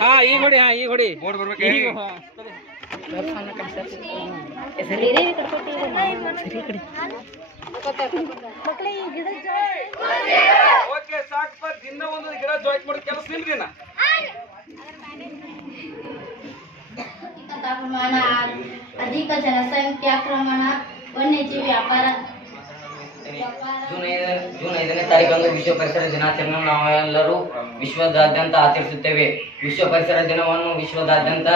ಹಾ ಈಗ ಹೊಡಿ ಹಾ ಈಗ ಹೊಡಿ. ಬೋರ್ಡ್ ಬರ್ಬೇಕು ಓಕೆ ಸಾಕಪ್ಪ ದಿನ ಒಂದು ಗಿಡ ಜಾಯಿಂಟ್ ಮಾಡೋ ಕೆಲಸ ಇಲ್ರಿ ನಾ. ತಾಪಮಾನ ಅಧಿಕ ಜನಸಂಖ್ಯಾ ಪ್ರಮಾಣ ವನ್ಯಜೀವಿ ವ್ಯಾಪಾರ. ಜೂನ್ ಐದ ಜೂನ್ ಐದನೇ ತಾರೀಕಂದು ವಿಶ್ವ ಪರಿಸರ ದಿನಾಚರಣೆ ನಾವೆಲ್ಲರೂ ವಿಶ್ವದಾದ್ಯಂತ ಆಚರಿಸುತ್ತೇವೆ. ವಿಶ್ವ ಪರಿಸರ ದಿನವನ್ನು ವಿಶ್ವದಾದ್ಯಂತ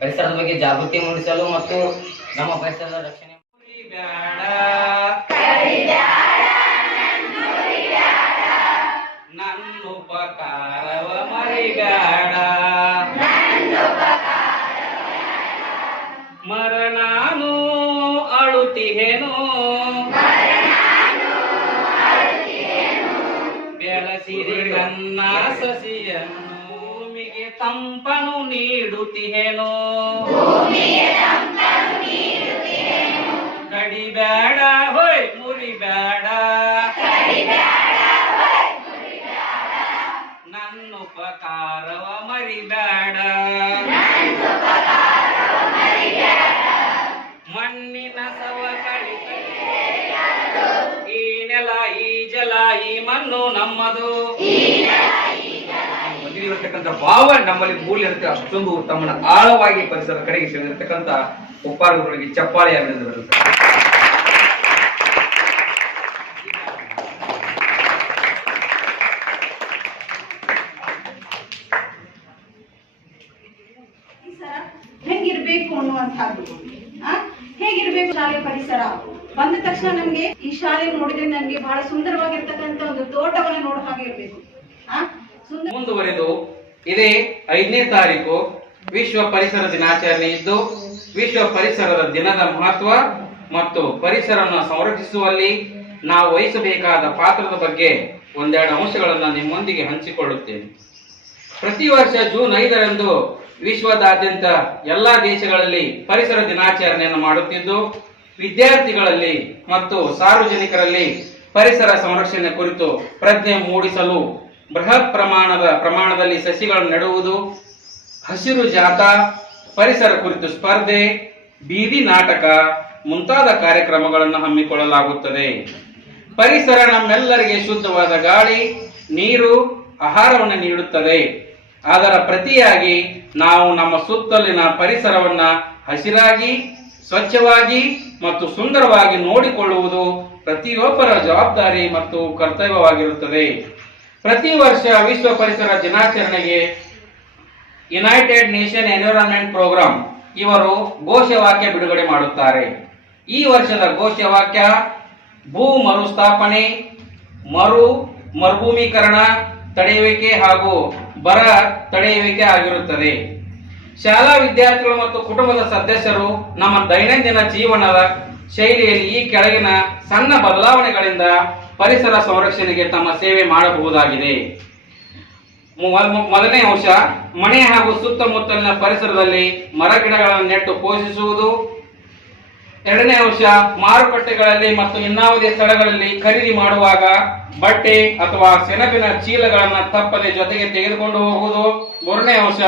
ಪರಿಸರದ ಬಗ್ಗೆ ಜಾಗೃತಿ ಮೂಡಿಸಲು ಮತ್ತು ನಮ್ಮ ಪರಿಸರದ ರಕ್ಷಣೆ ನನ್ನ ಸಸಿಯನ್ನು ಭೂಮಿಗೆ ತಂಪನು ನೀಡುತ್ತಿಹೇನು? ಕಡಿಬೇಡ ಹೋಯ್ ಮುರಿಬೇಡ ನನ್ನ ಉಪಕಾರವ ಮರಿಬೇಡ ಮಣ್ಣಿನ ಸವಕಳಿ ಈ ನೆಲ ಈ ಜಲ ಈ ಮಣ್ಣು ನಮ್ಮದು. ಇರತಕ್ಕಂಥ ಭಾವ ನಮ್ಮಲ್ಲಿ ಮೂಲ ಇರುತ್ತೆ, ಅಷ್ಟೊಂದು ತಮ್ಮನ್ನ ಆಳವಾಗಿ ಪರಿಸರ ಕಡೆಗೆ ಸೆಳೆದಿರ್ತಕ್ಕಂಥ ಒಪ್ಪಾರದವರಿಗೆ ಚಪ್ಪಾಳೆ ಅಭಿನಂದನೆ ಪರಿಸರ ಹೆಂಗಿರ್ಬೇಕು ಅನ್ನುವಂಥದ್ದು. ಆ? ಹೇಗಿರ್ಬೇಕು ಶಾಲೆ ಪರಿಸರ? ಬಂದ ತಕ್ಷಣ ನಮ್ಗೆ ಈ ಶಾಲೆ ನೋಡಿದ್ರೆ ನಮ್ಗೆ ಬಹಳ ಸುಂದರವಾಗಿರ್ತಕ್ಕಂಥ ಒಂದು ತೋಟವನ್ನು ನೋಡೋ ಹಾಗೆ ಇರ್ಬೇಕು. ಮುಂದುವರೆದು, ಇದೇ ಐದನೇ ತಾರೀಕು, ವಿಶ್ವ ಪರಿಸರ ದಿನಾಚರಣೆ ಇದ್ದು, ವಿಶ್ವ ಪರಿಸರದ ದಿನದ ಮಹತ್ವ ಮತ್ತು ಪರಿಸರವನ್ನು ಸಂರಕ್ಷಿಸುವಲ್ಲಿ ನಾವು ವಹಿಸಬೇಕಾದ ಪಾತ್ರದ ಬಗ್ಗೆ ಒಂದೆರಡು ಅಂಶಗಳನ್ನು ನಿಮ್ಮೊಂದಿಗೆ ಹಂಚಿಕೊಳ್ಳುತ್ತೇನೆ. ಪ್ರತಿ ವರ್ಷ ಜೂನ್ ಐದರಂದು ವಿಶ್ವದಾದ್ಯಂತ ಎಲ್ಲಾ ದೇಶಗಳಲ್ಲಿ ಪರಿಸರ ದಿನಾಚರಣೆಯನ್ನು ಮಾಡುತ್ತಿದ್ದು, ವಿದ್ಯಾರ್ಥಿಗಳಲ್ಲಿ ಮತ್ತು ಸಾರ್ವಜನಿಕರಲ್ಲಿ ಪರಿಸರ ಸಂರಕ್ಷಣೆ ಕುರಿತು ಪ್ರಜ್ಞೆ ಮೂಡಿಸಲು ಬೃಹತ್ ಪ್ರಮಾಣದ ಪ್ರಮಾಣದಲ್ಲಿ ಸಸಿಗಳನ್ನು ನೆಡುವುದು, ಹಸಿರು ಜಾತ, ಪರಿಸರ ಕುರಿತು ಸ್ಪರ್ಧೆ, ಬೀದಿ ನಾಟಕ ಮುಂತಾದ ಕಾರ್ಯಕ್ರಮಗಳನ್ನು ಹಮ್ಮಿಕೊಳ್ಳಲಾಗುತ್ತದೆ. ಪರಿಸರ ನಮ್ಮೆಲ್ಲರಿಗೆ ಶುದ್ಧವಾದ ಗಾಳಿ, ನೀರು, ಆಹಾರವನ್ನು ನೀಡುತ್ತದೆ. ಅದರ ಪ್ರತಿಯಾಗಿ ನಾವು ನಮ್ಮ ಸುತ್ತಲಿನ ಪರಿಸರವನ್ನ ಹಸಿರಾಗಿ, ಸ್ವಚ್ಛವಾಗಿ ಮತ್ತು ಸುಂದರವಾಗಿ ನೋಡಿಕೊಳ್ಳುವುದು ಪ್ರತಿಯೊಬ್ಬರ ಜವಾಬ್ದಾರಿ ಮತ್ತು ಕರ್ತವ್ಯವಾಗಿರುತ್ತದೆ. ಪ್ರತಿ ವರ್ಷ ವಿಶ್ವ ಪರಿಸರ ದಿನಾಚರಣೆಗೆ ಯುನೈಟೆಡ್ ನೇಷನ್ ಎನ್ವಿರಾನ್ಮೆಂಟ್ ಪ್ರೋಗ್ರಾಂ ಇವರು ಘೋಷವಾಕ್ಯ ಬಿಡುಗಡೆ ಮಾಡುತ್ತಾರೆ. ಈ ವರ್ಷದ ಘೋಷವಾಕ್ಯ ಭೂ ಮರುಸ್ಥಾಪನೆ, ಮರು ಮರುಭೂಮೀಕರಣ, ತಡೆಯುವಿಕೆ ಹಾಗೂ ಬರ ತಡೆಯುವಿಕೆ ಆಗಿರುತ್ತದೆ. ಶಾಲಾ ವಿದ್ಯಾರ್ಥಿಗಳು ಮತ್ತು ಕುಟುಂಬದ ಸದಸ್ಯರು ನಮ್ಮ ದೈನಂದಿನ ಜೀವನದ ಶೈಲಿಯಲ್ಲಿ ಈ ಕೆಳಗಿನ ಸಣ್ಣ ಬದಲಾವಣೆಗಳಿಂದ ಪರಿಸರ ಸಂರಕ್ಷಣೆಗೆ ತಮ್ಮ ಸೇವೆ ಮಾಡಬಹುದಾಗಿದೆ. ಮೊದಲನೇ ಅಂಶ, ಮನೆ ಹಾಗೂ ಸುತ್ತಮುತ್ತಲಿನ ಪರಿಸರದಲ್ಲಿ ಮರ ಗಿಡಗಳನ್ನು ನೆಟ್ಟು ಪೋಷಿಸುವುದು. ಎರಡನೇ ಅಂಶ, ಮಾರುಕಟ್ಟೆಗಳಲ್ಲಿ ಮತ್ತು ಇನ್ನಾವುದೇ ಸ್ಥಳಗಳಲ್ಲಿ ಖರೀದಿ ಮಾಡುವಾಗ ಬಟ್ಟೆ ಅಥವಾ ಸೆಣಬಿನ ಚೀಲಗಳನ್ನು ತಪ್ಪದೆ ಜೊತೆಗೆ ತೆಗೆದುಕೊಂಡು ಹೋಗುವುದು. ಮೂರನೇ ಅಂಶ,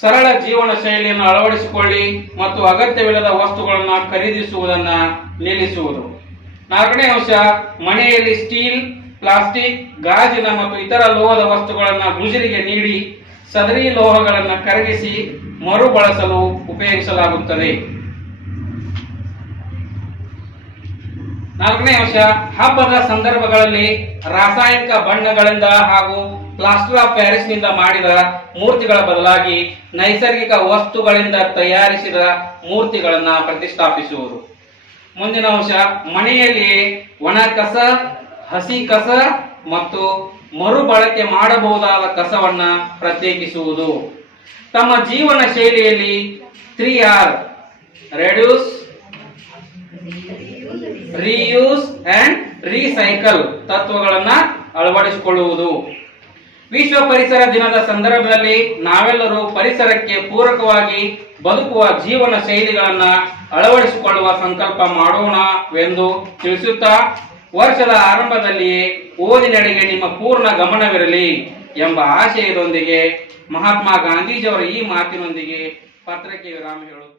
ಸರಳ ಜೀವನ ಶೈಲಿಯನ್ನು ಅಳವಡಿಸಿಕೊಳ್ಳಿ ಮತ್ತು ಅಗತ್ಯವಿಲ್ಲದ ವಸ್ತುಗಳನ್ನು ಖರೀದಿಸುವುದನ್ನು ನಿಲ್ಲಿಸುವುದು. ನಾಲ್ಕನೇ ಅಂಶ, ಮನೆಯಲ್ಲಿ ಸ್ಟೀಲ್, ಪ್ಲಾಸ್ಟಿಕ್, ಗಾಜಿನ ಮತ್ತು ಇತರ ಲೋಹದ ವಸ್ತುಗಳನ್ನು ಗುಜರಿಗೆ ನೀಡಿ ಸದರಿ ಲೋಹಗಳನ್ನು ಕರಗಿಸಿ ಮರುಬಳಸಲು ಉಪಯೋಗಿಸಲಾಗುತ್ತದೆ. ನಾಲ್ಕನೇ ಅಂಶ, ಹಬ್ಬದ ಸಂದರ್ಭಗಳಲ್ಲಿ ರಾಸಾಯನಿಕ ಬಣ್ಣಗಳಿಂದ ಹಾಗೂ ಪ್ಲಾಸ್ಟರ್ ಆಫ್ ಪ್ಯಾರಿಸ್ನಿಂದ ಮಾಡಿದ ಮೂರ್ತಿಗಳ ಬದಲಾಗಿ ನೈಸರ್ಗಿಕ ವಸ್ತುಗಳಿಂದ ತಯಾರಿಸಿದ ಮೂರ್ತಿಗಳನ್ನ ಪ್ರತಿಷ್ಠಾಪಿಸುವುದು ಮುಂದಿನ ಅಂಶ, ಮನೆಯಲ್ಲಿ ಒಣ ಕಸ, ಹಸಿ ಕಸ ಮತ್ತು ಮರುಬಳಕೆ ಮಾಡಬಹುದಾದ ಕಸವನ್ನ ಪ್ರತ್ಯೇಕಿಸುವುದು. ತಮ್ಮ ಜೀವನ ಶೈಲಿಯಲ್ಲಿ three R reduce, reuse and recycle ತತ್ವಗಳನ್ನ ಅಳವಡಿಸಿಕೊಳ್ಳುವುದು. ವಿಶ್ವ ಪರಿಸರ ದಿನದ ಸಂದರ್ಭದಲ್ಲಿ ನಾವೆಲ್ಲರೂ ಪರಿಸರಕ್ಕೆ ಪೂರಕವಾಗಿ ಬದುಕುವ ಜೀವನ ಶೈಲಿಗಳನ್ನ ಅಳವಡಿಸಿಕೊಳ್ಳುವ ಸಂಕಲ್ಪ ಮಾಡೋಣವೆಂದು ತಿಳಿಸುತ್ತಾ ವರ್ಷದ ಆರಂಭದಲ್ಲಿಯೇ ಓದಿನೆಡೆಗೆ ನಿಮ್ಮ ಪೂರ್ಣ ಗಮನವಿರಲಿ ಎಂಬ ಆಶಯದೊಂದಿಗೆ ಮಹಾತ್ಮ ಗಾಂಧೀಜಿಯವರ ಈ ಮಾತಿನೊಂದಿಗೆ ಪತ್ರಕ್ಕೆ ವಿರಾಮ ಹೇಳುತ್ತೇನೆ.